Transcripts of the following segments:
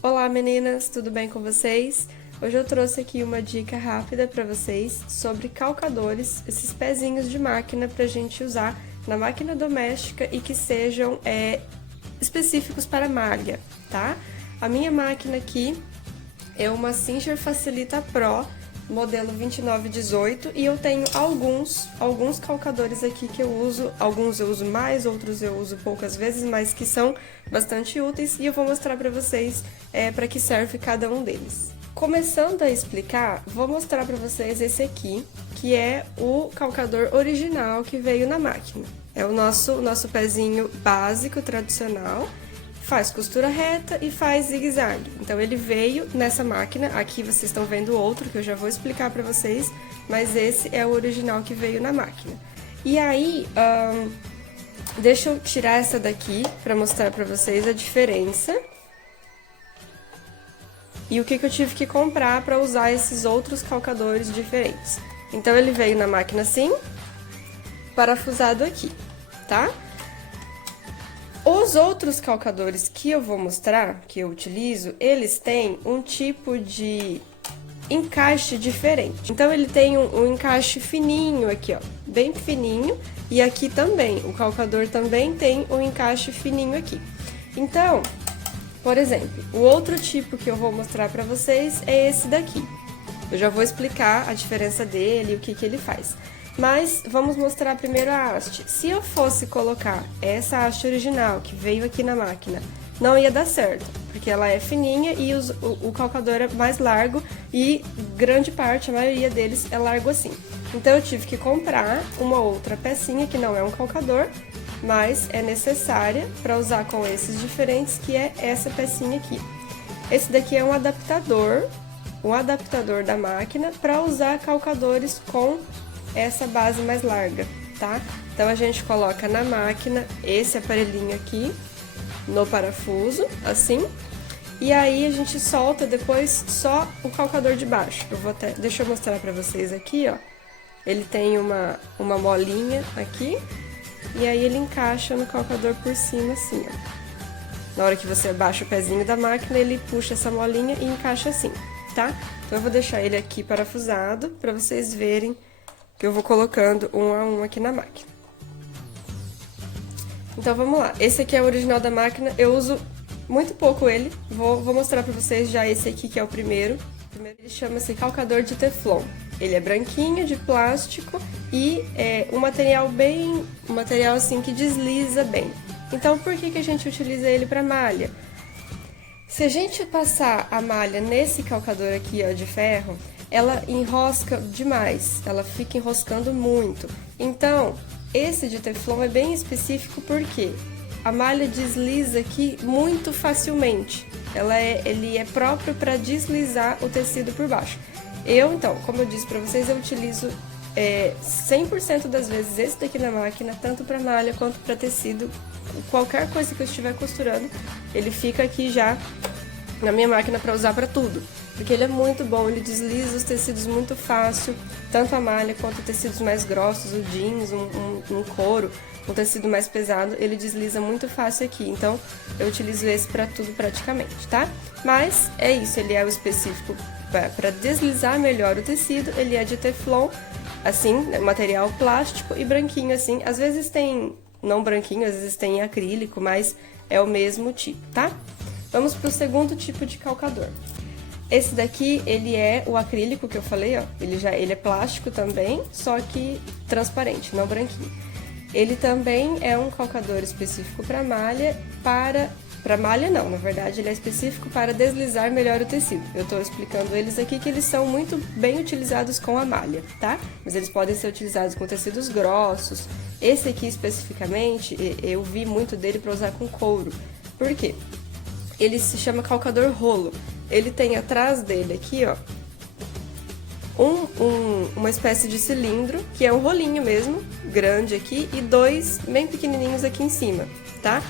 Olá meninas, tudo bem com vocês? Hoje eu trouxe aqui uma dica rápida para vocês sobre calcadores, esses pezinhos de máquina para a gente usar na máquina doméstica e que sejam específicos para malha, tá? A minha máquina aqui é uma Singer Facilita Pro, modelo 2918, e eu tenho alguns calcadores aqui que eu uso, alguns eu uso mais, outros eu uso poucas vezes, mas que são bastante úteis, e eu vou mostrar para vocês para que serve cada um deles. Começando a explicar, vou mostrar para vocês esse aqui, que é o calcador original que veio na máquina. É o nosso pezinho básico, tradicional, faz costura reta e faz zigue-zague. Então ele veio nessa máquina, aqui vocês estão vendo outro que eu já vou explicar pra vocês, mas esse é o original que veio na máquina. E aí, deixa eu tirar essa daqui pra mostrar pra vocês a diferença. E o que eu tive que comprar pra usar esses outros calcadores diferentes. Então ele veio na máquina assim, parafusado aqui, tá? Os outros calcadores que eu vou mostrar, que eu utilizo, eles têm um tipo de encaixe diferente. Então ele tem um encaixe fininho aqui, ó, bem fininho, e aqui também, o calcador também tem um encaixe fininho aqui. Então, por exemplo, o outro tipo que eu vou mostrar pra vocês é esse daqui. Eu já vou explicar a diferença dele e o que ele faz. Mas vamos mostrar primeiro a haste. Se eu fosse colocar essa haste original que veio aqui na máquina, não ia dar certo, porque ela é fininha e o calcador é mais largo e grande parte, a maioria deles é largo assim. Então eu tive que comprar uma outra pecinha que não é um calcador, mas é necessária para usar com esses diferentes, que é essa pecinha aqui. Esse daqui é um adaptador da máquina para usar calcadores com essa base mais larga, tá? Então a gente coloca na máquina esse aparelhinho aqui no parafuso, assim, e aí a gente solta depois só o calcador de baixo. Deixa eu mostrar pra vocês aqui, ó. Ele tem uma molinha aqui, e aí ele encaixa no calcador por cima, assim, ó. Na hora que você abaixa o pezinho da máquina, ele puxa essa molinha e encaixa assim, tá? Então eu vou deixar ele aqui parafusado pra vocês verem que eu vou colocando um a um aqui na máquina. Então vamos lá, esse aqui é o original da máquina, eu uso muito pouco ele, vou mostrar pra vocês já esse aqui que é o primeiro. Ele chama-se calcador de Teflon. Ele é branquinho, de plástico e é um material assim que desliza bem. Então por que a gente utiliza ele para malha? Se a gente passar a malha nesse calcador aqui, ó, de ferro, ela enrosca demais, ela fica enroscando muito. Então, esse de Teflon é bem específico porque a malha desliza aqui muito facilmente. Ele é próprio para deslizar o tecido por baixo. Então, como eu disse para vocês, eu utilizo 100% das vezes esse daqui na máquina, tanto para malha quanto para tecido. Qualquer coisa que eu estiver costurando, ele fica aqui já na minha máquina para usar para tudo. Porque ele é muito bom, ele desliza os tecidos muito fácil, tanto a malha quanto tecidos mais grossos, o jeans, um couro, um tecido mais pesado, ele desliza muito fácil aqui. Então, eu utilizo esse para tudo praticamente, tá? Mas é isso, ele é o específico para deslizar melhor o tecido, ele é de Teflon, assim, material plástico e branquinho assim. Às vezes tem, não branquinho, às vezes tem acrílico, mas é o mesmo tipo, tá? Vamos para o segundo tipo de calcador. Esse daqui, ele é o acrílico que eu falei, ó, ele é plástico também, só que transparente, não branquinho. Ele também é um calcador específico para malha, para malha não, na verdade, ele é específico para deslizar melhor o tecido. Eu tô explicando eles aqui que eles são muito bem utilizados com a malha, tá? Mas eles podem ser utilizados com tecidos grossos. Esse aqui especificamente, eu vi muito dele para usar com couro. Por quê? Ele se chama calcador rolo. Ele tem atrás dele aqui, ó, uma espécie de cilindro, que é um rolinho mesmo, grande aqui, e dois bem pequenininhos aqui em cima, tá?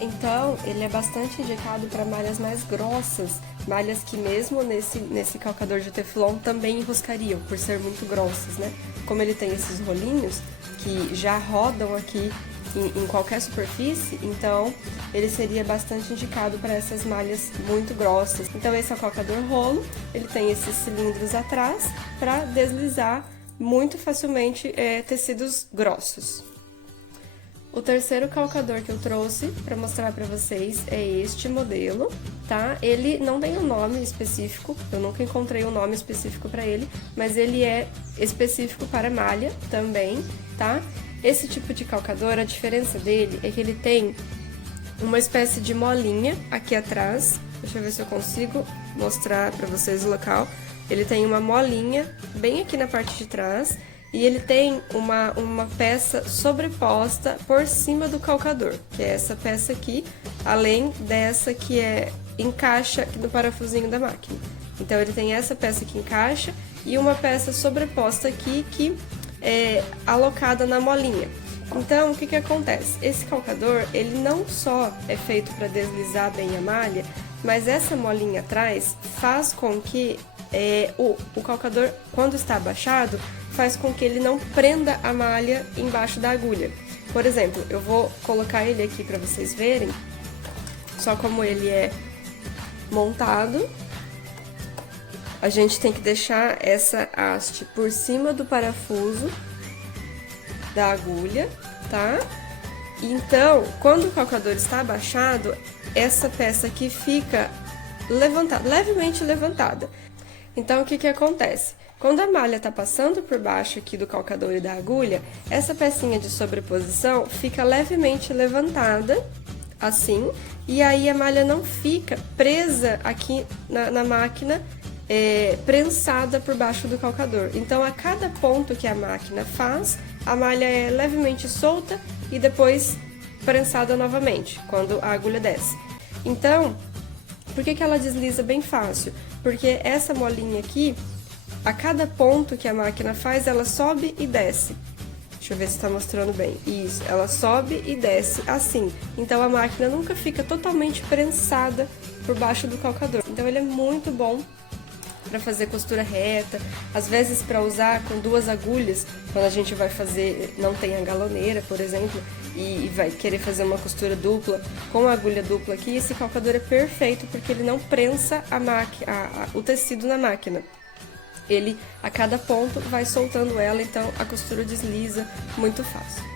Então, ele é bastante indicado para malhas mais grossas, malhas que mesmo nesse calcador de Teflon também enroscariam, por ser muito grossas, né? Como ele tem esses rolinhos que já rodam aqui em qualquer superfície, então ele seria bastante indicado para essas malhas muito grossas. Então esse é o calcador rolo, ele tem esses cilindros atrás para deslizar muito facilmente tecidos grossos. O terceiro calcador que eu trouxe para mostrar para vocês é este modelo, tá? Ele não tem um nome específico, eu nunca encontrei um nome específico para ele, mas ele é específico para malha também, tá? Esse tipo de calcador, a diferença dele é que ele tem uma espécie de molinha aqui atrás. Deixa eu ver se eu consigo mostrar para vocês o local. Ele tem uma molinha bem aqui na parte de trás e ele tem uma peça sobreposta por cima do calcador, que é essa peça aqui, além dessa que encaixa aqui no parafusinho da máquina. Então ele tem essa peça que encaixa e uma peça sobreposta aqui que é alocada na molinha. Então, o que acontece? Esse calcador, ele não só é feito para deslizar bem a malha, mas essa molinha atrás faz com que o calcador, quando está abaixado, faz com que ele não prenda a malha embaixo da agulha. Por exemplo, eu vou colocar ele aqui para vocês verem, só como ele é montado. A gente tem que deixar essa haste por cima do parafuso da agulha, tá? Então, quando o calcador está abaixado, essa peça aqui fica levantada, levemente levantada. Então, o que acontece? Quando a malha está passando por baixo aqui do calcador e da agulha, essa pecinha de sobreposição fica levemente levantada, assim, e aí a malha não fica presa aqui na máquina, prensada por baixo do calcador. Então, a cada ponto que a máquina faz, a malha é levemente solta e depois prensada novamente, quando a agulha desce. Então, por que ela desliza bem fácil? Porque essa molinha aqui, a cada ponto que a máquina faz, ela sobe e desce. Deixa eu ver se está mostrando bem. Isso, ela sobe e desce assim. Então, a máquina nunca fica totalmente prensada por baixo do calcador. Então, ele é muito bom para fazer costura reta, às vezes para usar com duas agulhas, quando a gente vai fazer, não tem a galoneira, por exemplo, e vai querer fazer uma costura dupla com a agulha dupla aqui, esse calcador é perfeito porque ele não prensa o tecido na máquina. Ele, a cada ponto, vai soltando ela, então a costura desliza muito fácil.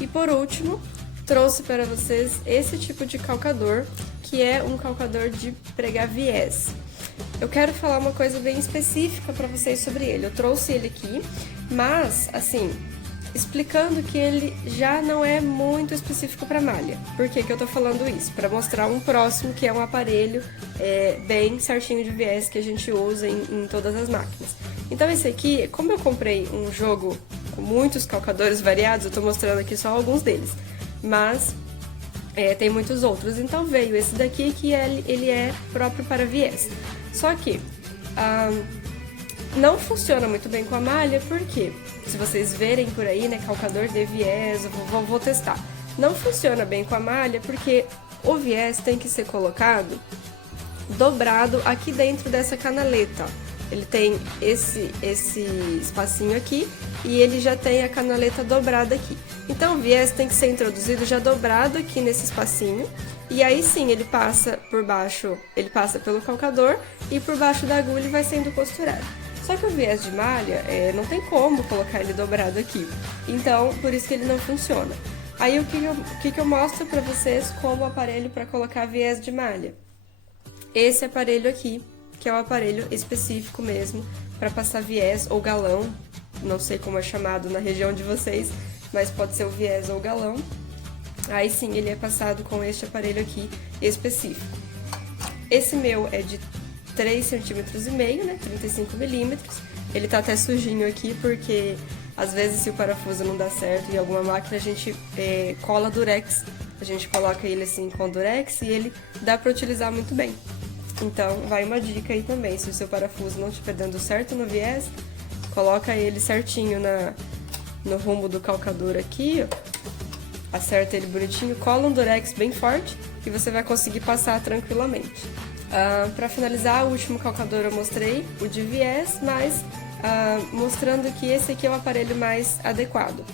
E por último, trouxe para vocês esse tipo de calcador, que é um calcador de pregar viés. Eu quero falar uma coisa bem específica para vocês sobre ele. Eu trouxe ele aqui, mas, assim, explicando que ele já não é muito específico para malha. Por que eu tô falando isso? Para mostrar um próximo, que é um aparelho bem certinho de viés que a gente usa em todas as máquinas. Então esse aqui, como eu comprei um jogo com muitos calcadores variados, eu tô mostrando aqui só alguns deles, mas tem muitos outros. Então veio esse daqui que ele é próprio para viés. Só que não funciona muito bem com a malha, porque se vocês verem por aí, né, calcador de viés, eu vou testar. Não funciona bem com a malha porque o viés tem que ser colocado dobrado aqui dentro dessa canaleta, ó. Ele tem esse espacinho aqui e ele já tem a canaleta dobrada aqui. Então o viés tem que ser introduzido já dobrado aqui nesse espacinho. E aí sim ele passa por baixo, ele passa pelo calcador e por baixo da agulha vai sendo costurado. Só que o viés de malha, não tem como colocar ele dobrado aqui. Então, por isso que ele não funciona. Aí o que eu mostro pra vocês como aparelho para colocar viés de malha? Esse aparelho aqui, que é um aparelho específico mesmo para passar viés ou galão, não sei como é chamado na região de vocês, mas pode ser o viés ou galão. Aí sim, ele é passado com este aparelho aqui específico. Esse meu é de 3,5 cm, né, 35 milímetros. Ele tá até sujinho aqui porque às vezes se o parafuso não dá certo em alguma máquina, a gente cola durex. A gente coloca ele assim com durex e ele dá para utilizar muito bem. Então, vai uma dica aí também, se o seu parafuso não estiver dando certo no viés, coloca ele certinho no rumo do calcador aqui, ó, acerta ele bonitinho, cola um durex bem forte e você vai conseguir passar tranquilamente. Para finalizar, o último calcador eu mostrei, o de viés, mas mostrando que esse aqui é o aparelho mais adequado.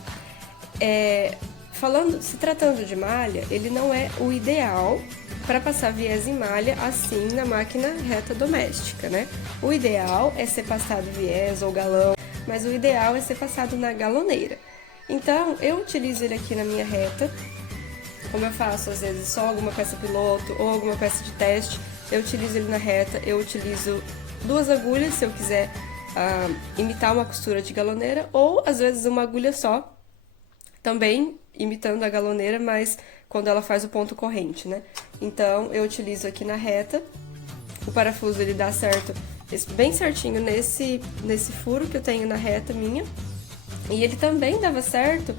Se tratando de malha, ele não é o ideal para passar viés em malha assim na máquina reta doméstica, né? O ideal é ser passado viés ou galão, mas o ideal é ser passado na galoneira. Então, eu utilizo ele aqui na minha reta, como eu faço às vezes só alguma peça piloto ou alguma peça de teste, eu utilizo ele na reta, eu utilizo 2 agulhas se eu quiser imitar uma costura de galoneira, ou às vezes uma agulha só, também imitando a galoneira, mas quando ela faz o ponto corrente, né? Então, eu utilizo aqui na reta, o parafuso ele dá certo, bem certinho nesse furo que eu tenho na reta minha, e ele também dava certo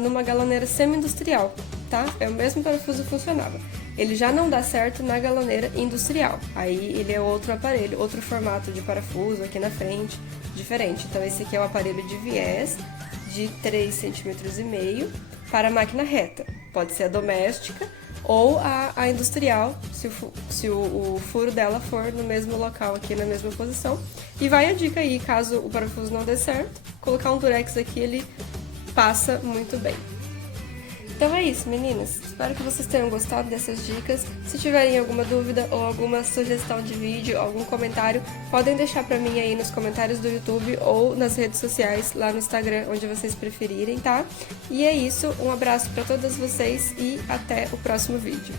numa galoneira semi-industrial, tá? É o mesmo parafuso que funcionava. Ele já não dá certo na galoneira industrial, aí ele é outro aparelho, outro formato de parafuso aqui na frente, diferente. Então, esse aqui é o aparelho de viés de 3,5 cm para a máquina reta. Pode ser a doméstica ou a industrial, se o furo dela for no mesmo local aqui, na mesma posição. E vai a dica aí, caso o parafuso não dê certo, colocar um durex aqui, ele passa muito bem. Então é isso, meninas. Espero que vocês tenham gostado dessas dicas. Se tiverem alguma dúvida ou alguma sugestão de vídeo, algum comentário, podem deixar pra mim aí nos comentários do YouTube ou nas redes sociais, lá no Instagram, onde vocês preferirem, tá? E é isso, um abraço pra todas vocês e até o próximo vídeo.